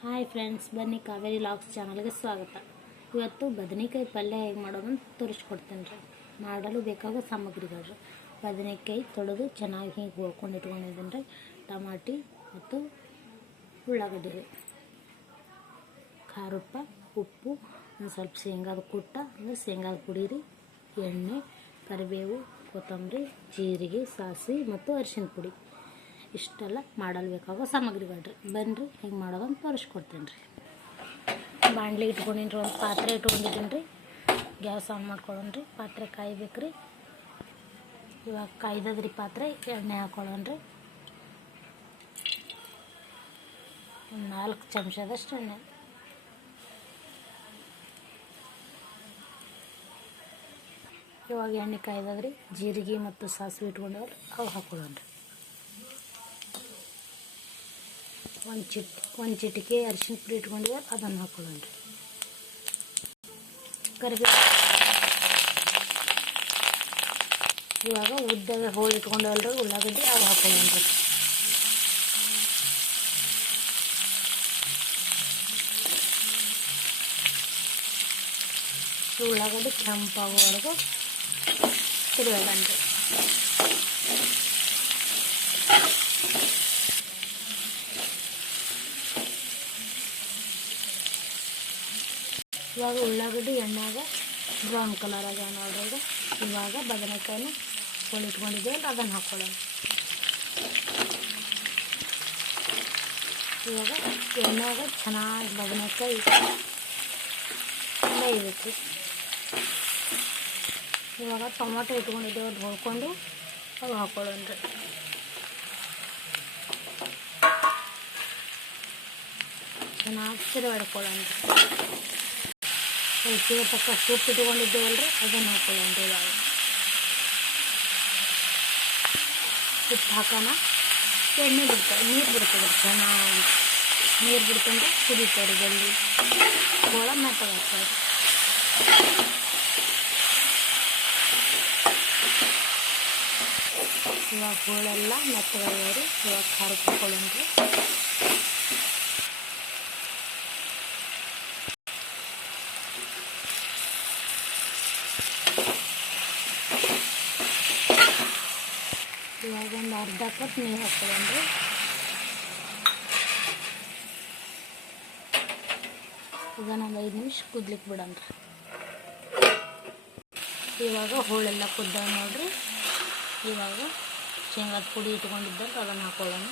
Hi friends, ಬನ್ನಿ Kaveri logs ಚಾನಲ್ಗೆ ಸ್ವಾಗತ. ಇವತ್ತು ಬದನೆಕಾಯಿ ಪಲ್ಯ ಹೇಗೆ ಮಾಡೋದು ಅಂತ ತೋರಿಸ್ಕೊಡ್ತೇನೆ ರೀ. ಮಾಡಲು ಬೇಕಾಗೋ ಸಾಮಗ್ರಿಗಳು: ಬದನೆಕಾಯಿ ತೊಳೆದು ಚೆನ್ನಾಗಿ ಹೀಗೆ ಹೋಳ್ಕೊಂಡು ಇಟ್ಕೊಂಡಿದ್ದೀನಿ ರೀ. ಟಮಾಟಿ ಮತ್ತು ಉಳ್ಳಾಗಡ್ಡಿ ರೀ, ಖಾರಪ್ಪ, ಉಪ್ಪು, ಒಂದು ಸ್ವಲ್ಪ ಶೇಂಗಾದ ಕುಟ್ಟ ಅಂದರೆ ಶೇಂಗಾದ ಪುಡಿ ರೀ, ಎಣ್ಣೆ, ಕರಿಬೇವು, ಕೊತ್ತಂಬರಿ, ಜೀರಿಗೆ, ಸಾಸಿವೆ ಮತ್ತು ಅರಿಶಿನ ಪುಡಿ. ಇಷ್ಟೆಲ್ಲ ಮಾಡಲು ಬೇಕಾಗೋ ಸಾಮಗ್ರಿಗಳು ರೀ. ಬನ್ನಿರಿ ಹೆಂಗೆ ಮಾಡೋದಂತ ತೋರಿಸ್ಕೊಡ್ತೇನೆ ರೀ. ಬಾಣಲೆ ಇಟ್ಕೊಂಡಿನಿ ರೀ, ಒಂದು ಪಾತ್ರೆ ಇಟ್ಕೊಂಡಿದ್ದೀನಿ ರೀ. ಗ್ಯಾಸ್ ಆನ್ ಮಾಡ್ಕೊಳ್ಳೋಣ ರೀ. ಪಾತ್ರೆ ಕಾಯ್ಬೇಕು ರೀ. ಇವಾಗ ಕಾಯ್ದದ್ರಿ ಪಾತ್ರೆ. ಎಣ್ಣೆ ಹಾಕೊಳ್ಳೋಣ ರೀ. ಒಂದು 4 ಚಮಚದಷ್ಟು ಎಣ್ಣೆ. ಇವಾಗ ಎಣ್ಣೆ ಕಾಯ್ದದ್ರಿ. ಜೀರಿಗೆ ಮತ್ತು ಸಾಸಿವೆ ಇಟ್ಕೊಂಡವ್ರಿ, ಅವು ಹಾಕೊಳ್ಳೋಣ ರೀ. ಒಂದು ಚಿಟಿಕೆ ಅರಿಶಿನ ಪುಡಿ ಇಟ್ಕೊಂಡಿದ್ದಾರೆ, ಅದನ್ನು ಹಾಕೊಳ್ಳೋಣ ರೀ. ಕರಿಬೇವು, ಇವಾಗ ಉದ್ದಾಗ ಹೋಳು ಇಟ್ಕೊಂಡವಲ್ರಿ ಉಳ್ಳಾಗಡ್ಡಿ, ಅವು ಹಾಕೊಳ್ಳೋಣ ರೀ. ಉಳ್ಳಾಗಡ್ಡಿ ಕೆಂಪಾಗೋವರೆಗೂ ತಿರುಗಾಡೋಣ ರೀ. ಇವಾಗ ಉಳ್ಳಾಗಡ್ಡಿ ಎಣ್ಣೆಗೆ ಬ್ರೌನ್ ಕಲರ್ ಆಗ್ಯಾವ ನೋಡ್ರಿ. ಇದು ಇವಾಗ ಬದನೆಕಾಯಿನ ಹೊಳಿಟ್ಕೊಂಡಿದ್ದೇವೆ, ಅದನ್ನು ಹಾಕೊಳ್ಳೋಣ. ಇವಾಗ ಎಣ್ಣೆಗೆ ಚೆನ್ನಾಗಿ ಬದನೆಕಾಯಿ ಬೇಯಬೇಕು. ಇವಾಗ ಟೊಮೊಟೊ ಇಟ್ಕೊಂಡಿದ್ದೇವೆ, ಅದು ಹೊಳ್ಕೊಂಡು ಅದು ಹಾಕೊಳ್ಳೋಣ ರೀ. ಚೆನ್ನಾಗಿ ತಿರುಗಾಡ್ಕೊಳ್ಳೋಣ ರೀ. ರುಚಿಗೆ ತಕ್ಕ ಸೊಪ್ಪು ಇಟ್ಕೊಂಡಿದ್ದೇವಲ್ರಿ, ಅದನ್ನು ಹಾಕೊಳ್ಳೋಣ ರೀ. ಇವಾಗ ಉಪ್ಪು ಹಾಕೋಣ. ಎಣ್ಣೆ ಬಿಡ್ತಾರೆ, ನೀರು ಬಿಡ್ತದೆ, ಚೆನ್ನಾಗಿ ನೀರು ಬಿಡ್ಕೊಂಡು ಕುದೀತಾರೆ. ಜಲ್ದಿ ಹೋಳ ಮೆತ್ತಗಾಗ್ತದೆ. ಇವಾಗ ಹೋಳೆಲ್ಲ ಮೆತ್ತಗಾಗ್ಯಾವ್ರಿ. ಇವಾಗ ಖಾರ ಹಾಕೊಳ್ಳೋಣ ರೀ. ಇವಾಗ ಒಂದು ಅರ್ಧ ಕಪ್ ನೀರು ಹಾಕೊಳ್ಳೋಣ ರೀ. ಇದನ್ನೊಂದು 5 ನಿಮಿಷ ಕುದ್ಲಿಕ್ಕೆ ಬಿಡೋಣ ರೀ. ಇವಾಗ ಹೋಳೆಲ್ಲ ಕುದ್ದಾವ ನೋಡ್ರಿ. ಇವಾಗ ಶೇಂಗಾದ ಪುಡಿ ಇಟ್ಕೊಂಡಿದ್ದರೆ ಅದನ್ನು ಹಾಕೊಳ್ಳೋಣ.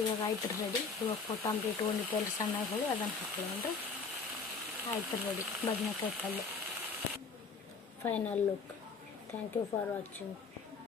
ಇವಾಗ ಆಯ್ತು ರೆಡಿ. ಇವಾಗ ಕೊತ್ತಂಬರಿ ಇಟ್ಕೊಂಡಿದ್ದೆಲ್ಲ ಸಣ್ಣಗೆ ಹೇಳಿ ಅದನ್ನು ಹಾಕೊಳ್ಳೋಣ ರೀ. ಆಯ್ತು ರೆಡಿ ಬದನೆಕಾಯಿ ಪಲ್ಯ. Final look. Thank you for watching.